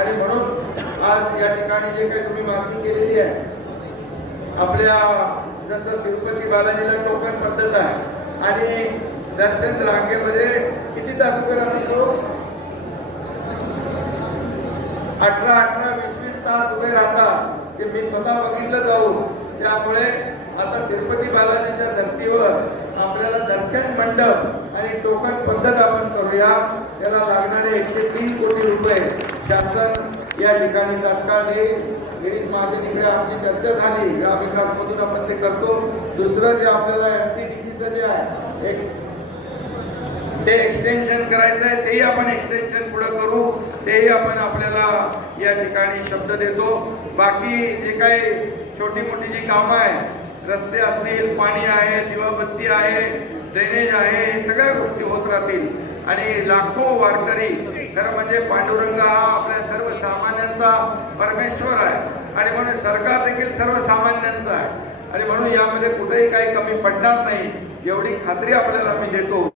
आणि म्हणून आज या ठिकाणी जे काही तुम्ही मागणी केलेली आहे आपल्या जसं तिरुपती बालाजीला टोकन पद्धत आहे आणि दर्शन रांगेमध्ये किती तास उभे राहतो अठरा अठरा वीस वीस तास उभे राहतात. ते मी स्वतः बघितलं जाऊ त्यामुळे आता तिरुपती बालाजीच्या धर्तीवर आपल्याला दर्शन मंडप आणि टोकन पद्धत आपण करूया. त्याला लागणारे एकशे तीन कोटी या ठिकाणी तात्काळ गिरीश महाजन इकडे आमची चर्चा झाली. या ग्रामविकासमधून आपण ते करतो. दुसरं जे आपल्याला एम टी डी सीचं जे आहे एक ते एक्सटेन्शन करायचं आहे तेही आपण एक्सटेन्शन पुढे करू. तेही आपण आपल्याला या ठिकाणी शब्द देतो. बाकी जे काही छोटी मोठी जी कामं आहेत रस्ते असतील पाणी आहे दिवाबत्ती आहे ड्रेनेज जातील. आणि लाखो वारकरी खरं म्हणजे पांडुरंग हा आपल्या सर्वसामान्यांचा परमेश्वर आहे. आणि म्हणून सरकार देखील सर्वसामान्यांचं आहे. आणि म्हणून यामध्ये कुठेही काही कमी पडणार नाही. एवढी खात्री आपल्याला मी देतो.